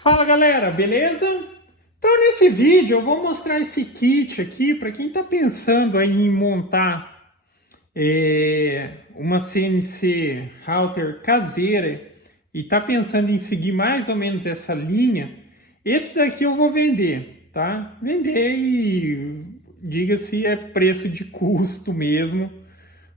Fala galera, beleza? Então nesse vídeo eu vou mostrar esse kit aqui para quem está pensando aí em montar uma CNC router caseira e está pensando em seguir mais ou menos essa linha. Esse daqui eu vou vender, tá? Vender e diga-se é preço de custo mesmo,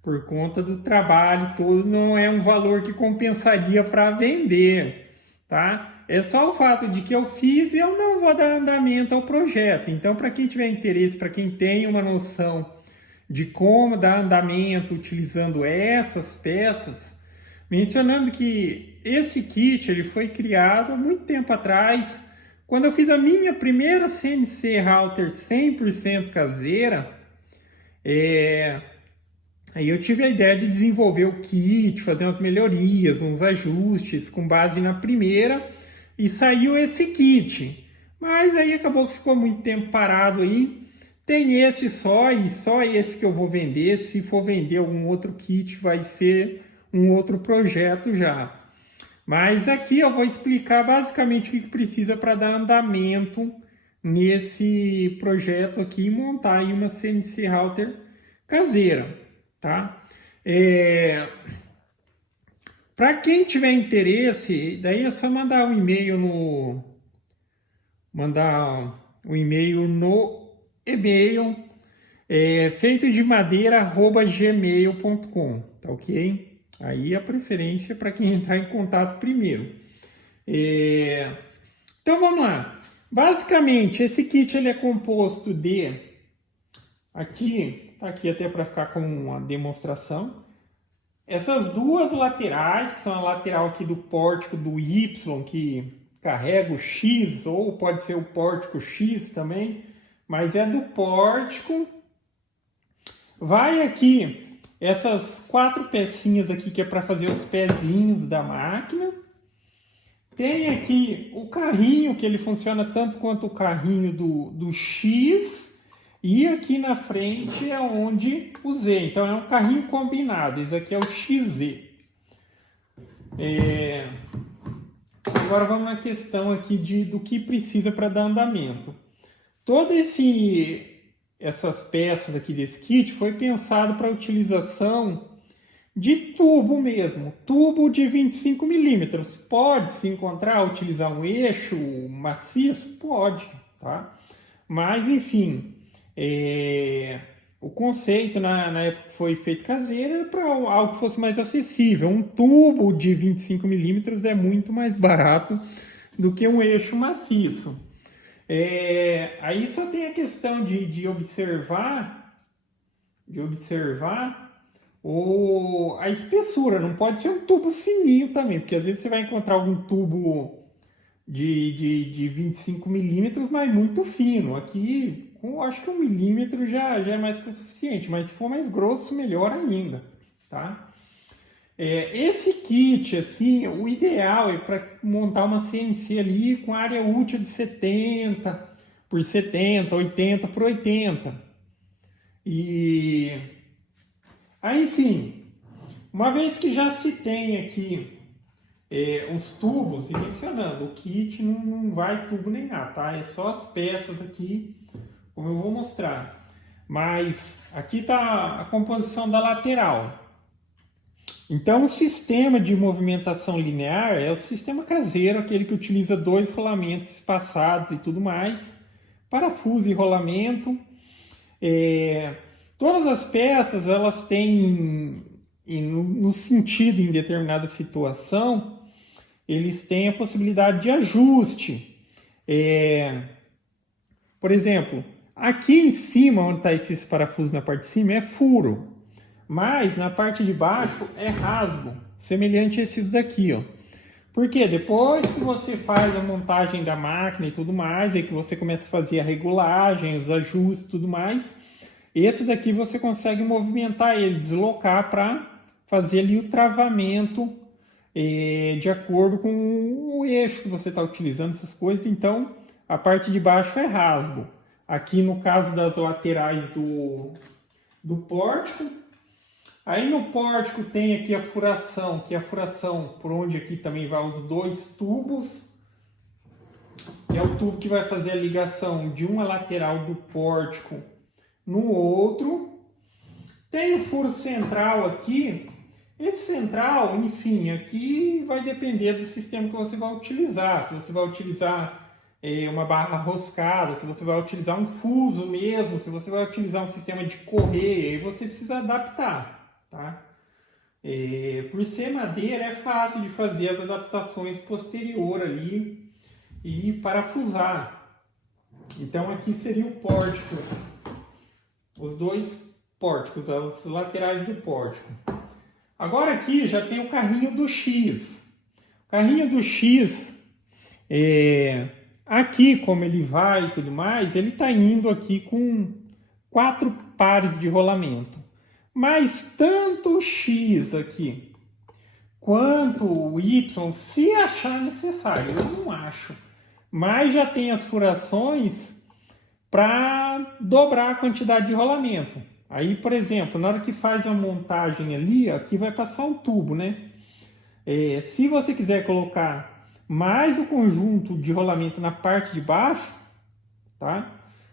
por conta do trabalho todo, não é um valor que compensaria para vender, tá? É só o fato de que eu fiz e eu não vou dar andamento ao projeto. Então, para quem tiver interesse, para quem tem uma noção de como dar andamento utilizando essas peças, mencionando que esse kit ele foi criado há muito tempo atrás, quando eu fiz a minha primeira CNC router 100% caseira. Aí eu tive a ideia de desenvolver o kit, fazer umas melhorias, uns ajustes com base na primeira e saiu esse kit. Mas aí acabou que ficou muito tempo parado aí. Tem esse só e só esse que eu vou vender. Se for vender algum outro kit vai ser um outro projeto já. Mas aqui eu vou explicar basicamente o que precisa para dar andamento nesse projeto aqui e montar aí uma CNC router caseira, tá? Para quem tiver interesse, daí é só mandar um e-mail no e-mail feito de madeira@gmail.com, tá ok? Aí a preferência para quem entrar em contato primeiro. Então vamos lá. Basicamente, esse kit ele é composto de aqui, tá aqui até para ficar com uma demonstração. Essas duas laterais, que são a lateral aqui do pórtico do Y, que carrega o X, ou pode ser o pórtico X também, mas é do pórtico. Vai aqui essas quatro pecinhas aqui que é para fazer os pezinhos da máquina. Tem aqui o carrinho, que ele funciona tanto quanto o carrinho do X. E aqui na frente é onde o Z. Então é um carrinho combinado. Esse aqui é o XZ. Agora vamos na questão aqui do que precisa para dar andamento. Essas peças aqui desse kit foi pensado para utilização de tubo mesmo, tubo de 25 milímetros. Pode-se utilizar um eixo maciço? Pode, tá? Mas, enfim, o conceito na época que foi feito caseiro era para algo que fosse mais acessível. Um tubo de 25 milímetros é muito mais barato do que um eixo maciço. Aí só tem a questão de observar a espessura. Não pode ser um tubo fininho também, porque às vezes você vai encontrar algum tubo de 25 milímetros, mas muito fino. Aqui, acho que 1 milímetro já é mais que o suficiente, mas se for mais grosso, melhor ainda, tá? Esse kit, assim, o ideal é para montar uma CNC ali com área útil de 70 por 70, 80 por 80. Aí, enfim, uma vez que já se tem aqui os tubos, e mencionando, o kit não vai tubo nem nada, tá? É só as peças aqui, como eu vou mostrar. Mas aqui está a composição da lateral. Então, o sistema de movimentação linear é o sistema caseiro, aquele que utiliza 2 rolamentos espaçados e tudo mais, parafuso e rolamento. Todas as peças elas têm, no sentido em determinada situação, eles têm a possibilidade de ajuste. Por exemplo, aqui em cima, onde está esses parafusos na parte de cima, é furo. Mas na parte de baixo é rasgo, semelhante a esses daqui, ó. Porque depois que você faz a montagem da máquina e tudo mais, aí que você começa a fazer a regulagem, os ajustes e tudo mais, esse daqui você consegue movimentar ele, deslocar para fazer ali o travamento de acordo com o eixo que você está utilizando, essas coisas. Então, a parte de baixo é rasgo. Aqui no caso das laterais do pórtico. Aí no pórtico tem aqui a furação, que é a furação por onde aqui também vai os 2 tubos. é o tubo que vai fazer a ligação de uma lateral do pórtico no outro. Tem o furo central aqui. Esse central, enfim, aqui vai depender do sistema que você vai utilizar. Se você vai utilizar uma barra roscada, se você vai utilizar um fuso mesmo, se você vai utilizar um sistema de correia, aí você precisa adaptar, tá? Por ser madeira, é fácil de fazer as adaptações posterior ali e parafusar. Então aqui seria o pórtico, os dois pórticos, as laterais do pórtico. Agora aqui já tem o carrinho do X. O carrinho do X, aqui como ele vai e tudo mais, ele está indo aqui com 4 pares de rolamento. Mas tanto o X aqui quanto o Y, se achar necessário, eu não acho, mas já tem as furações para dobrar a quantidade de rolamento. Aí, por exemplo, na hora que faz a montagem ali, aqui vai passar um tubo, né? Se você quiser colocar mais o conjunto de rolamento na parte de baixo, tá?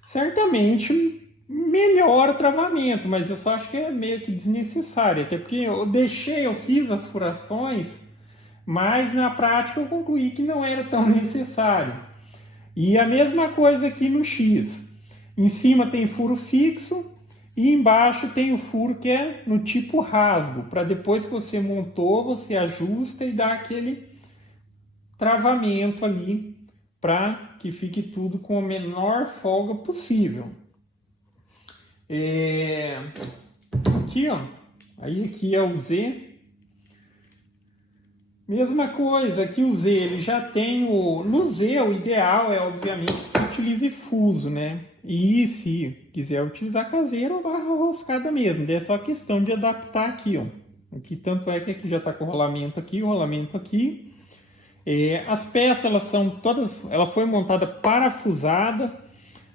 Certamente melhora o travamento, mas eu só acho que é meio que desnecessário, até porque eu fiz as furações, mas na prática eu concluí que não era tão necessário. E a mesma coisa aqui no X. Em cima tem furo fixo e embaixo tem o furo que é no tipo rasgo, para depois que você montou, você ajusta e dá aquele travamento ali para que fique tudo com a menor folga possível. Aqui, ó, aí aqui é o Z. Mesma coisa, aqui o Z, ele já tem no Z, o ideal é, obviamente, que se utilize fuso, né? E se quiser utilizar caseiro ou barra roscada mesmo, é só questão de adaptar aqui, ó. Aqui, tanto é que aqui já está com o rolamento aqui. As peças, elas são todas, ela foi montada parafusada.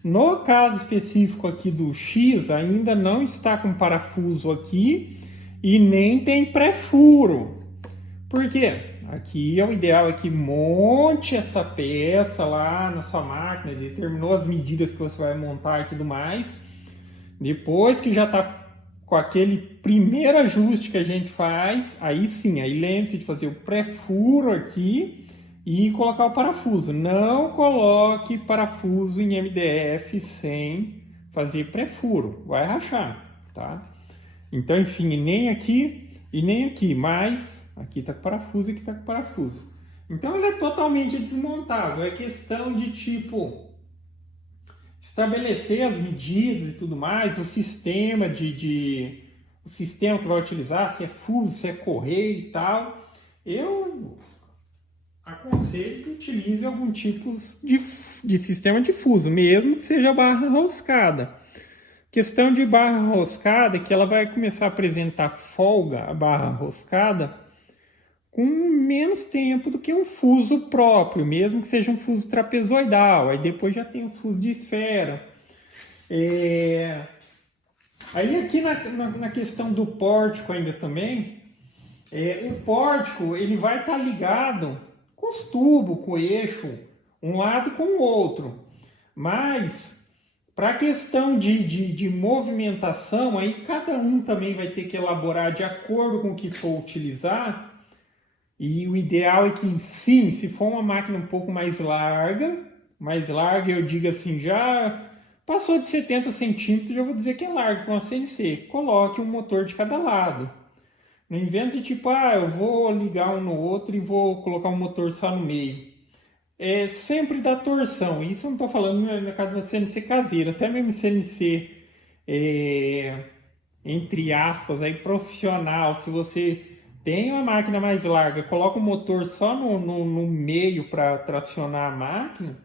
No caso específico aqui do X, ainda não está com parafuso aqui e nem tem pré-furo. Por quê? Aqui o ideal é que monte essa peça lá na sua máquina, determinou as medidas que você vai montar e tudo mais. Depois que já está com aquele primeiro ajuste que a gente faz, aí sim, aí lembre-se de fazer o pré-furo aqui e colocar o parafuso. Não coloque parafuso em MDF sem fazer pré-furo, vai rachar, tá? Então, enfim, nem aqui e nem aqui, mas aqui está com parafuso e aqui está com parafuso. Então ele é totalmente desmontável, é questão de tipo estabelecer as medidas e tudo mais, o sistema o sistema que vai utilizar, se é fuso, se é correia e tal. Eu aconselho que utilize algum tipo de sistema de fuso, mesmo que seja barra roscada. Questão de barra roscada é que ela vai começar a apresentar folga, a barra roscada, com menos tempo do que um fuso próprio, mesmo que seja um fuso trapezoidal. Aí depois já tem o fuso de esfera. Aí aqui na questão do pórtico ainda também, o pórtico ele vai estar ligado com os tubos, com o eixo, um lado com o outro. Mas para a questão de movimentação, aí cada um também vai ter que elaborar de acordo com o que for utilizar. E o ideal é que, sim, se for uma máquina um pouco mais larga eu digo assim, já passou de 70 centímetros, já vou dizer que é largo com a CNC. Coloque um motor de cada lado. Não invente de tipo, eu vou ligar um no outro e vou colocar um motor só no meio. Sempre dá torção. Isso eu não estou falando no caso da CNC caseira. Até mesmo CNC, entre aspas, aí, profissional, se você tem uma máquina mais larga, coloca o motor só no meio para tracionar a máquina,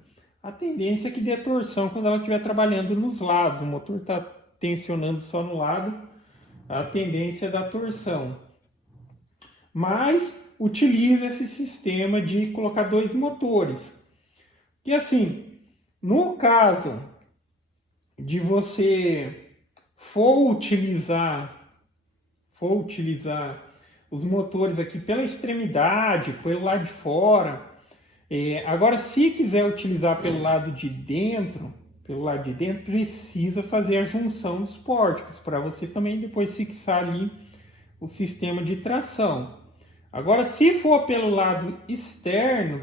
a tendência é que dê torção quando ela estiver trabalhando nos lados. O motor está tensionando só no lado, a tendência é dar torção. Mas utiliza esse sistema de colocar 2 motores. Que assim, no caso de você for utilizar os motores aqui pela extremidade, pelo lado de fora, Agora, se quiser utilizar pelo lado de dentro, precisa fazer a junção dos pórticos, para você também depois fixar ali o sistema de tração. Agora, se for pelo lado externo,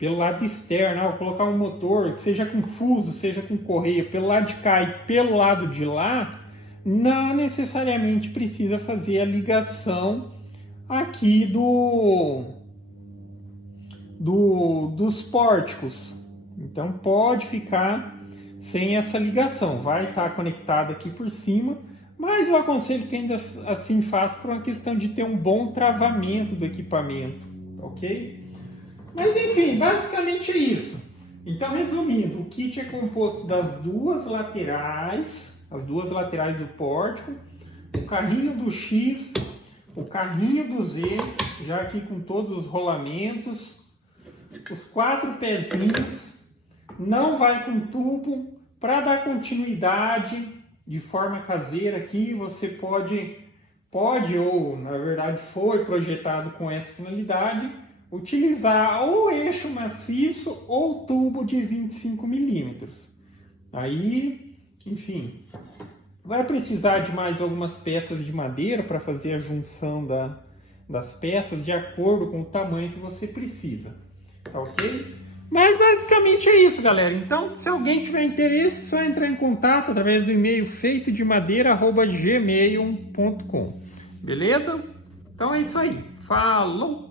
vou colocar um motor, seja com fuso, seja com correia, pelo lado de cá e pelo lado de lá, não necessariamente precisa fazer a ligação aqui dos pórticos. Então pode ficar sem essa ligação, vai estar conectado aqui por cima, mas eu aconselho que ainda assim faça por uma questão de ter um bom travamento do equipamento, ok? Mas enfim, basicamente é isso. Então, resumindo, o kit é composto das duas laterais, do pórtico, o carrinho do X, o carrinho do Z, já aqui com todos os rolamentos, os 4 pezinhos, não vai com tubo. Para dar continuidade de forma caseira aqui, você pode ou na verdade foi projetado com essa finalidade, utilizar ou eixo maciço ou tubo de 25 milímetros. Aí, enfim, vai precisar de mais algumas peças de madeira para fazer a junção das peças de acordo com o tamanho que você precisa, tá ok? Mas basicamente é isso, galera. Então, se alguém tiver interesse, é só entrar em contato através do e-mail feitodemadeira@gmail.com. Beleza? Então é isso aí. Falou!